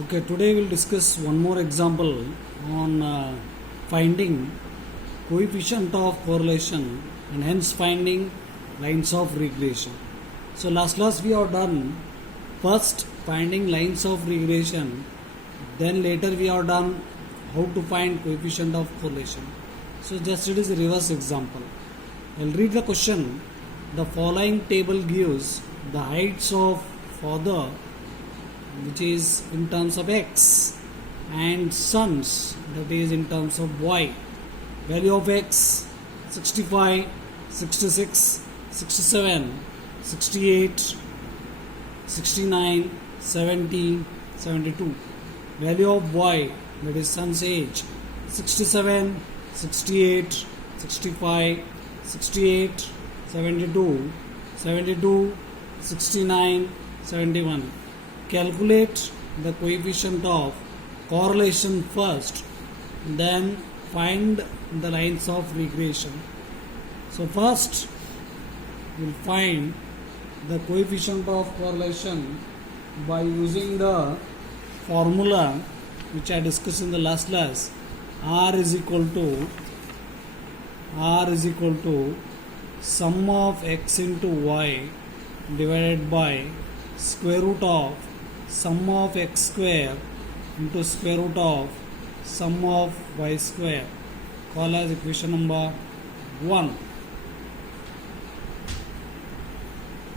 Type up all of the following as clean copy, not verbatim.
Okay, today we'll discuss one more example on finding coefficient of correlation and hence finding lines of regression. So last class we have done first finding lines of regression, then later we have done how to find coefficient of correlation. So just it is a reverse example. I'll read the question. The following table gives the heights of father, which is in terms of x, and sons, that is in terms of y. Value of x 65, 66, 67, 68, 69, 70, 72. Value of y, that is son's age 67, 68, 65, 68, 72, 72, 69, 71. Calculate the coefficient of correlation first, then find the lines of regression. So first we'll find the coefficient of correlation by using the formula which I discussed in the last class. R is equal to sum of x into y divided by square root of sum of x square into square root of sum of y square, called as equation number 1.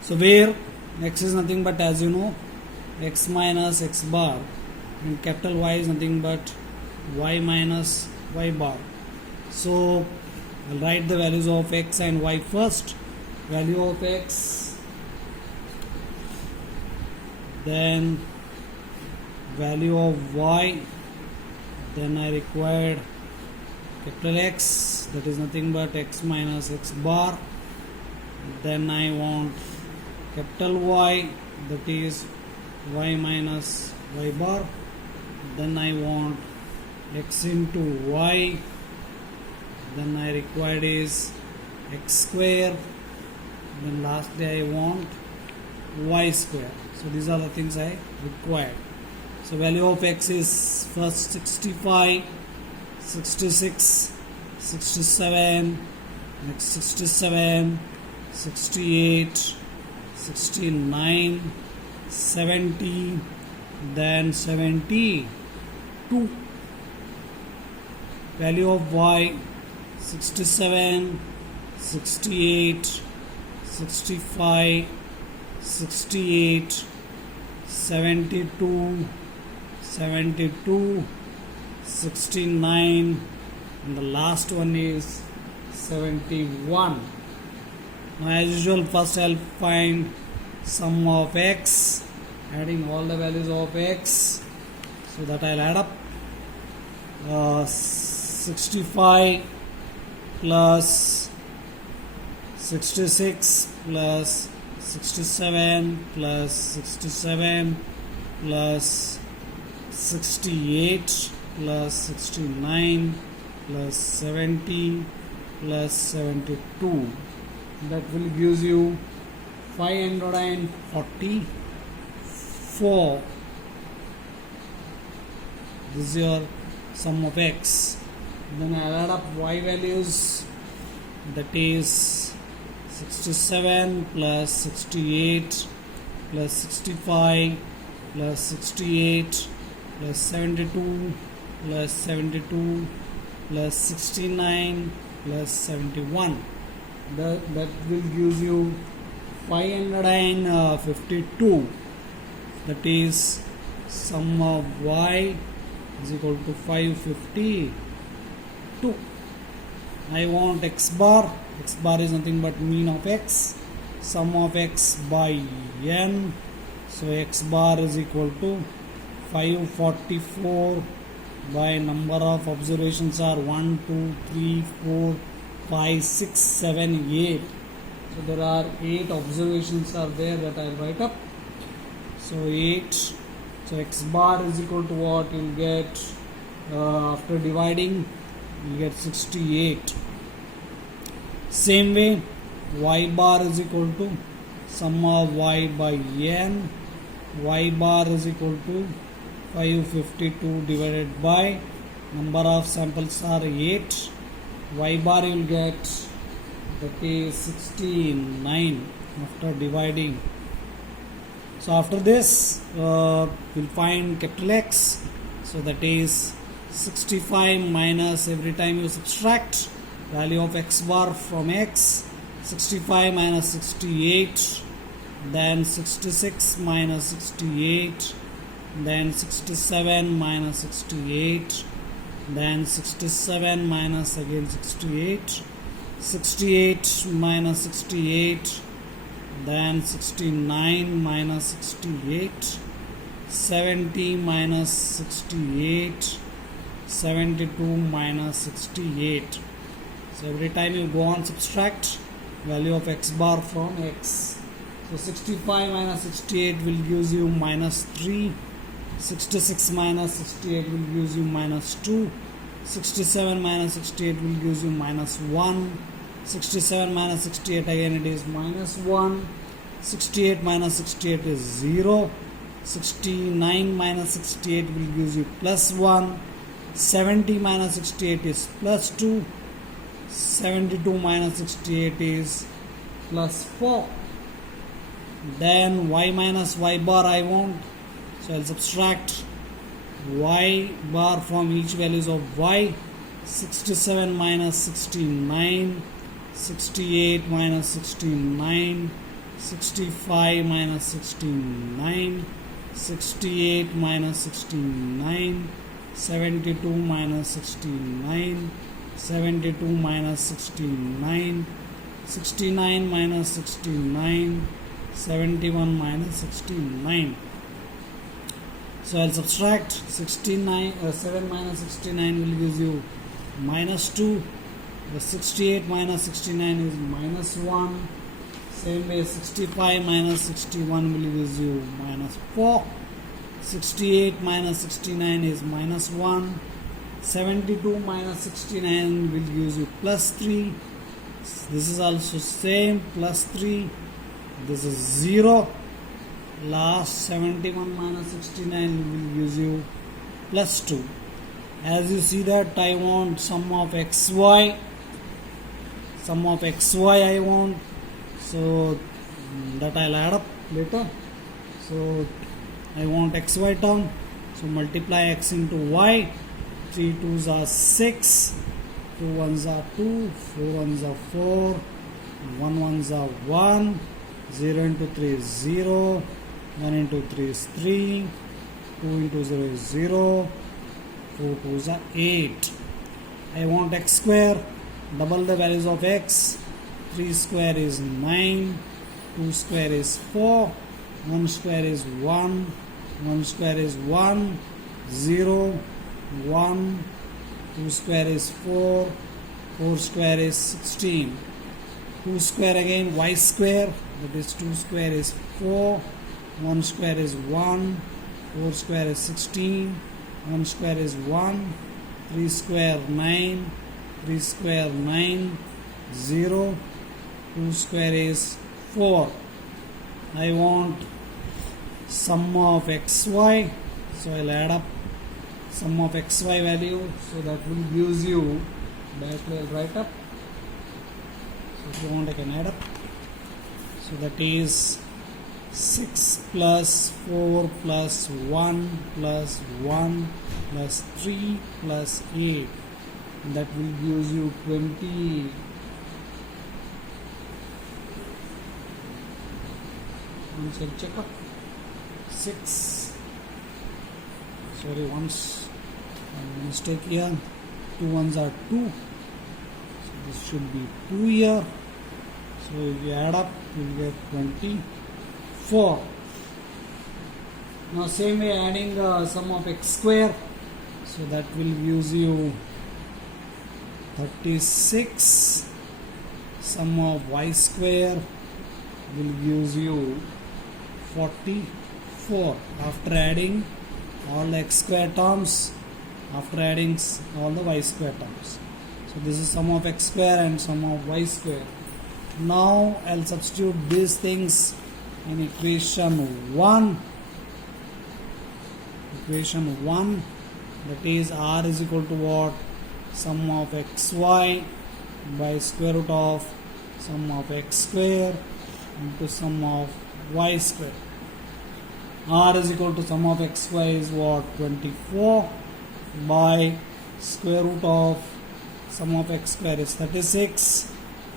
So where x is nothing but, as you know, x minus x bar, and capital Y is nothing but y minus y bar. So I'll write the values of x and y first. Value of x, then value of y, then I required capital X, that is nothing but x minus x bar, then I want capital Y, that is y minus y bar, then I want x into y, then I required is x square, then lastly I want y square. So these are the things I required. So value of x is first 65, 66, 67, next 67, 68, 69, 70, then 72. Value of y 67, 68, 65, 68, 72, 72, 69, and the last one is 71. Now as usual, first I'll find sum of x, adding all the values of x, so that I'll add up 65 plus 66 plus 67 plus 67 plus 68 plus 69 plus 70 plus 72. That will give you 544. This is your sum of x. Then I'll add up y values, that is 67 plus 68 plus 65 plus 68 plus 72 plus 72 plus 69 plus 71. That will give you 552. That is sum of y is equal to 552. I want x bar. X bar is nothing but mean of x, sum of x by n. So x bar is equal to 544 by number of observations are 1, 2, 3, 4, 5, 6, 7, 8. So there are 8 observations are there that I will write up. So 8. So x bar is equal to what? You will get after dividing, you get 68. Same way, y bar is equal to sum of y by n. Y bar is equal to 552 divided by number of samples are 8. Y bar you will get, that is 69 after dividing. So after this we'll find capital X. So that is 65 minus, every time you subtract value of X bar from X, 65 minus 68, then 66 minus 68, then 67 minus 68, then 67 minus again 68, 68 minus 68, then 69 minus 68, 70 minus 68, 72 minus 68. So every time you go on subtract value of X bar from X. So 65 minus 68 will give you minus 3, 66 minus 68 will give you minus 2, 67 minus 68 will give you minus 1, 67 minus 68 again it is minus 1, 68 minus 68 is 0, 69 minus 68 will give you plus 1, 70 minus 68 is plus 2, 72 minus 68 is plus 4. Then y minus y bar I want, so I'll subtract y bar from each values of y. 67 minus 69, 68 minus 69, 65 minus 69, 68 minus 69, 72 minus 69, 72 minus 69, 69 minus 69, 71 minus 69. So I'll subtract 69, 7 minus 69 will give you minus 2. The 68 minus 69 is minus 1. Same way 65 minus 61 will give you minus 4. 68 minus 69 is minus 1. 72 minus 69 will give you plus 3. This is also same, plus 3. This is 0. Last 71 minus 69 will give you plus 2. As you see that I want sum of xy. Sum of xy I want. So that I'll add up later. So I want xy term. So multiply x into y. 3 2s are 6. 2 1s are 2. 4 1s are 4. 1 1s are 1. 0 into 3 is 0. 1 into 3 is 3. 2 into 0 is 0. 4 2s are 8. I want x square. Double the values of x. 3 square is 9. 2 square is 4. 1 square is 1. 1 square is 1. 0. 1. 2 square is 4. 4 square is 16. 2 square again y square. That is 2 square is 4. 1 square is 1. 4 square is 16. 1 square is 1. 3 square 9. 3 square 9. 0. 2 square is 4. I want sum of xy. So I'll add up sum of xy value. So that will gives you, that will write up. So if you want I can add up. So that is 6 plus 4 plus 1 plus 1 plus 3 plus 8. That will give you 20. Once I'll check up. 6. Sorry, once mistake here. 2 ones are 2. So this should be 2 here. So if you add up, you will get 24. Now same way adding sum of x square. So that will gives you 36. Sum of y square will gives you 44. After adding all the x square terms, after adding all the y square terms. So this is sum of x square and sum of y square. Now I'll substitute these things in equation 1. equation 1, that is r is equal to what? Sum of xy by square root of sum of x square into sum of y square. R is equal to sum of xy is what? 24 by square root of sum of x square is 36,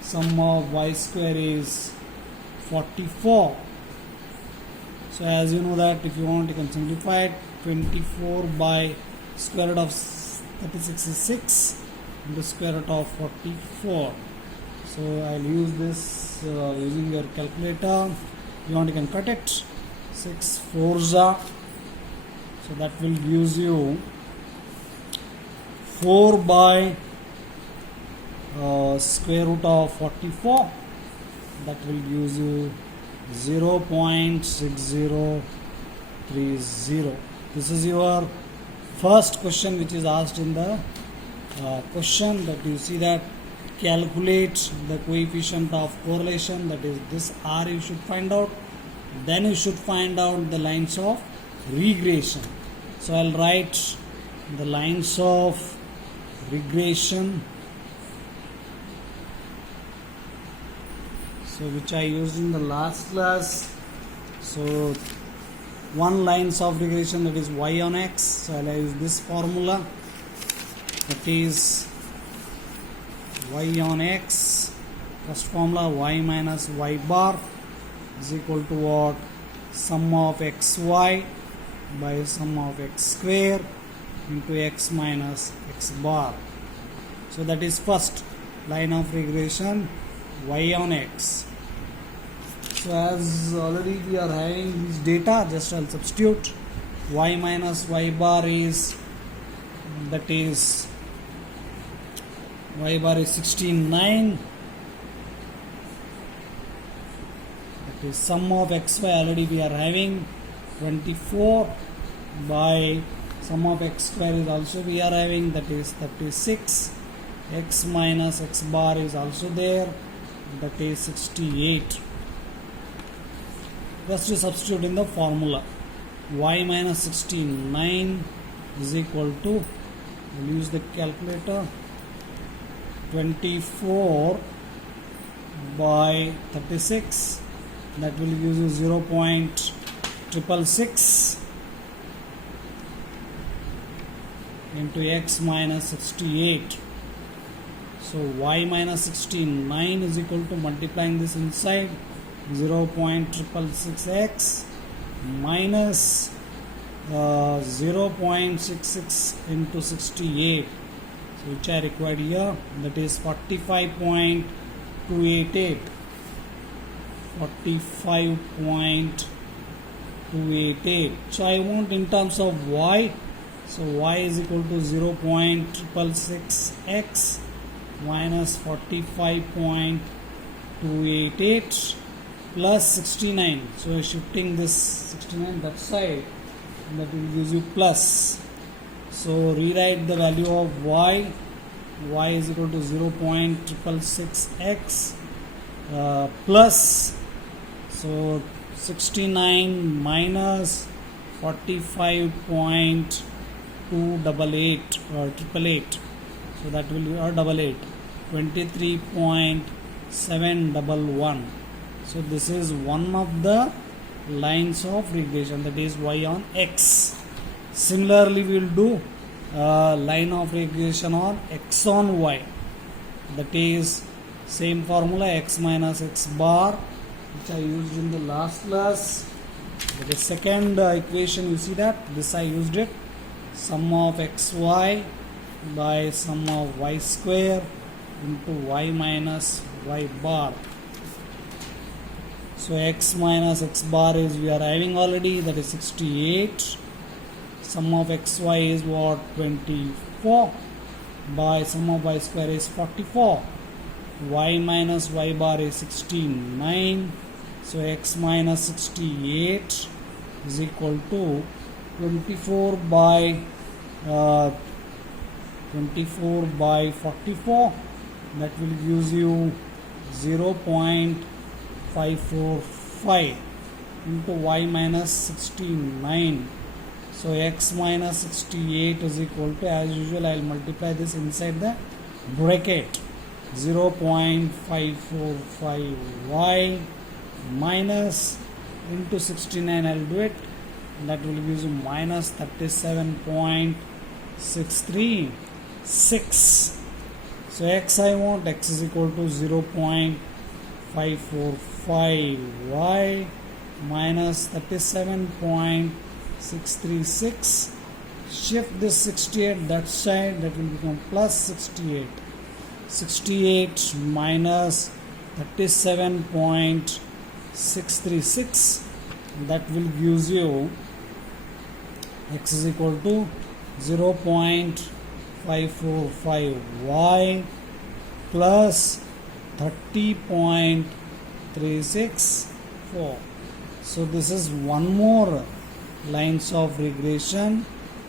sum of y square is 44. So as you know that if you want you can simplify it. 24 by square root of 36 is 6 into square root of 44. So I'll use this using your calculator. If you want you can cut it. 6 4s. So that will gives you 4 by square root of 44. That will gives you 0.6030. This is your first question which is asked in the question, that you see that calculate the coefficient of correlation, that is this r you should find out. Then you should find out the lines of regression. So I'll write the lines of regression, so which I used in the last class. So one lines of regression, that is y on x. So I'll use this formula, that is y on x, first formula y minus y bar is equal to what? Sum of xy by sum of x square into x minus x bar. So that is first line of regression, y on x. So as already we are having this data, just I'll substitute. Y minus y bar is, that is y bar is 16.9. That is sum of xy already we are having 24 by sum of x square is also we are having, that is 36. X minus x bar is also there, that is 68. Just to substitute in the formula, y minus 16.9 is equal to, we'll use the calculator, 24 by 36, that will give you 0.666 into x minus 68. So y minus 16.9 is equal to, multiplying this inside, 0.666x minus 0.66 into 68, so which I required here, that is 45.288. 45.288. So I want in terms of y, so y is equal to 0.666x minus 45.288 plus 69. So shifting this 69 that side, that will give you plus. So rewrite the value of y. Y is equal to 0.666x plus, so 69 minus 45.288 or 888. So that will be 23.711. So this is one of the lines of regression, that is y on x. Similarly we will do line of regression on x on y, that is same formula, x minus x bar, which I used in the last class. That is second equation, you see that this I used it, sum of xy by sum of y square into y minus y bar. So x minus x bar is we are having already, that is 68. Sum of xy is what? 24 by sum of y square is 44. Y minus y bar is 16.9. So x minus 68 is equal to 24 by 44. That will give you 0.545 into y minus 69. So x minus 68 is equal to, as usual, I will multiply this inside the bracket, 0.545y minus into 69, I will do it, that will give you minus 37.636. So x I want, x is equal to 0.545y minus 37.636. Shift this 68 that side, that will become plus 68. 68 minus 37.636, that will give you x is equal to 0.545y plus 30.364. So this is one more lines of regression,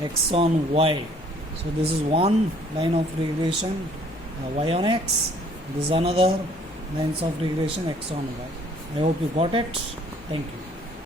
x on y. So this is one line of regression, y on x. This is another lines of regression, x on y. I hope you got it. Thank you.